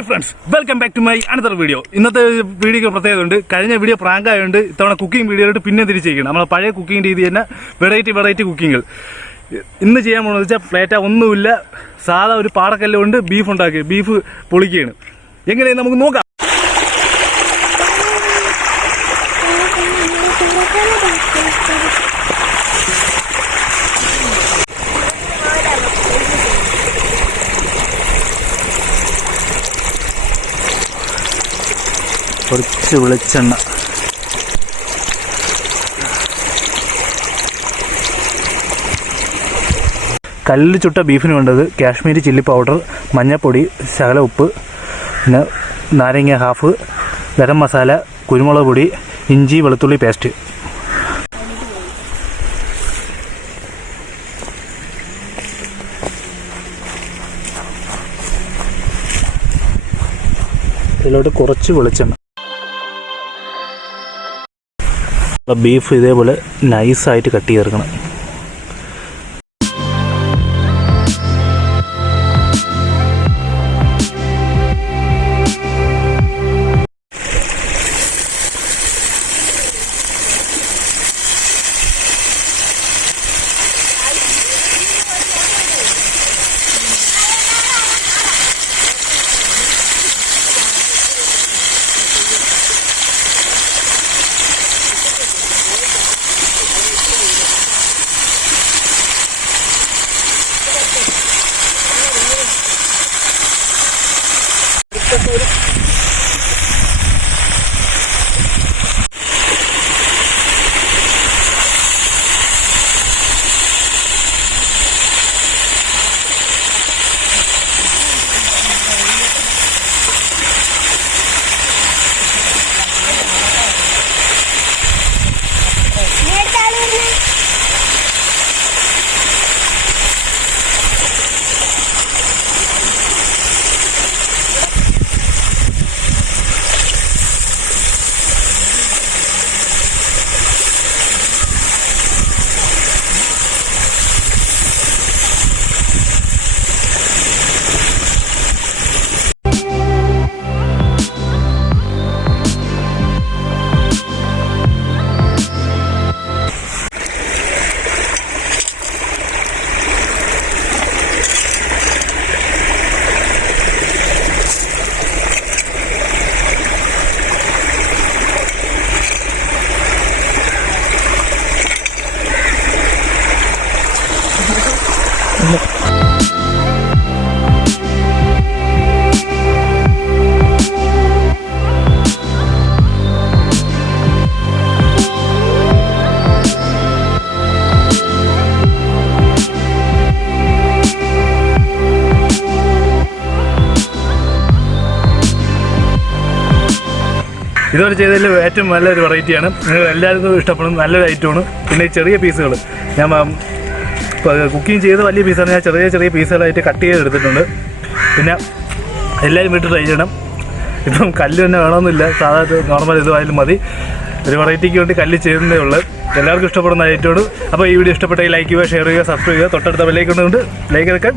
Hi friends, welcome back to my another video. ഇന്നത്തെ വീഡിയോക്ക് പ്രത്യേകതയുണ്ട്. കഴിഞ്ഞ വീഡിയോ പ്രാങ്ക് ആയതുകൊണ്ട് ഇത്തവണ കുക്കിംഗ് വീഡിയോയിട്ട് പിന്നെ തിരിച്ചിരിക്കണം. നമ്മളെ പഴയ കുക്കിംഗ് രീതി തന്നെ വെറൈറ്റി കുക്കിങ്ങുകൾ. ഇന്ന് ചെയ്യാൻ പോകുന്നത് വെച്ചാൽ പ്ലേറ്റ ഒന്നുമില്ല, സാധാ ഒരു പാടക്കല്ല് കൊണ്ട് ബീഫ് ഉണ്ടാക്കി, ബീഫ് പൊളിക്കുകയാണ്. എങ്ങനെയാണ് നമുക്ക് നോക്കാം. കുറച്ച് വെളിച്ചെണ്ണ, കല്ലിൽ ചുട്ട ബീഫിന് വേണ്ടത് കാശ്മീരി ചില്ലി പൗഡർ, മഞ്ഞൾപ്പൊടി, ശകല ഉപ്പ്, പിന്നെ നാരങ്ങ ഹാഫ്, ഗരം മസാല, കുരുമുളക് പൊടി, ഇഞ്ചി വെളുത്തുള്ളി പേസ്റ്റ്. ഇതിലോട്ട് കുറച്ച് വെളിച്ചെണ്ണ. ബീഫ് ഇതേപോലെ നൈസായിട്ട് കട്ട് ചേർക്കണം. ഇതുവരെ ചെയ്തതിൽ ഏറ്റവും നല്ലൊരു വെറൈറ്റിയാണ്. നിങ്ങൾ എല്ലാവർക്കും ഇഷ്ടപ്പെടും, നല്ലൊരു ഐറ്റമാണ്. പിന്നെ ഈ ചെറിയ പീസുകൾ ഞാൻ കുക്കിംഗ് ചെയ്ത് വലിയ പീസാണ് ഞാൻ ചെറിയ പീസുകളായിട്ട് കട്ട് ചെയ്തെടുത്തിട്ടുണ്ട്. പിന്നെ എല്ലാവരും വീട്ടിൽ ട്രൈ ചെയ്യണം. ഇപ്പം കല്ല് തന്നെ വേണമെന്നില്ല, സാധാരണ നോർമൽ ഇതുമായാലും മതി. ഒരു വെറൈറ്റിക്ക് വേണ്ടി കല്ല് ചെയ്യുന്നതേ ഉള്ളൂ. എല്ലാവർക്കും ഇഷ്ടപ്പെടുന്ന ഐറ്റമാണ്. അപ്പോൾ ഈ വീഡിയോ ഇഷ്ടപ്പെട്ടെങ്കിൽ ലൈക്ക് ചെയ്യുക, ഷെയർ ചെയ്യുക, സബ്സ്ക്രൈബ് ചെയ്യുക. തൊട്ടടുത്ത ബെല്ലൈക്കൺ കൊണ്ട് ലൈക്ക് എടുക്കാൻ